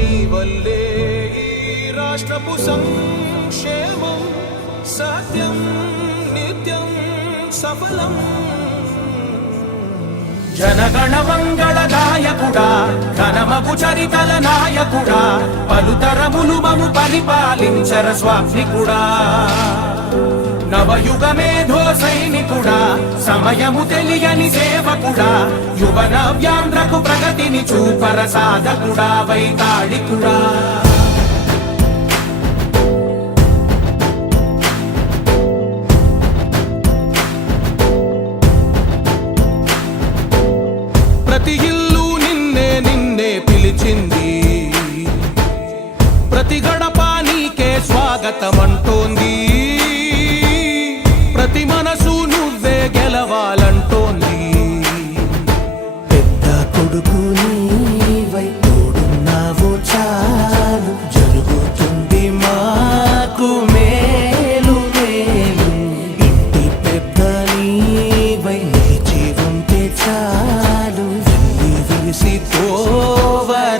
నీ వల్లే ఈ రాష్ట్రపు సంక్షేమం సత్యం నిత్యం సఫలం. జనగణ మంగళ నాయకుడా, ఘనమగు చరితల నాయకుడా, పలుతరములు మము పరిపాలించర స్వామికుడా. నవయుగ మేధో సైనికుడా, సమయము తెలియని సేవకుడా, యువ నవ్యాంధ్రకు ప్రగతిని చూపర సాధకుడా, వైతాళికుడా. ప్రతి ఇల్లు నిన్నే నిన్నే పిలిచింది, ప్రతి గడప నీకే స్వాగతమంటోంది, ప్రతి మనసు నువ్వే గెలవాలంటోంది. పెద్ద కొడుకు నీవై తోడున్నావు చాలు, జరుగుతుంది మాకు మేలు మేలు. ఇంటి పెద్ద నీవై నిలిచి ఉంటే చాలు, విరిసి పోవర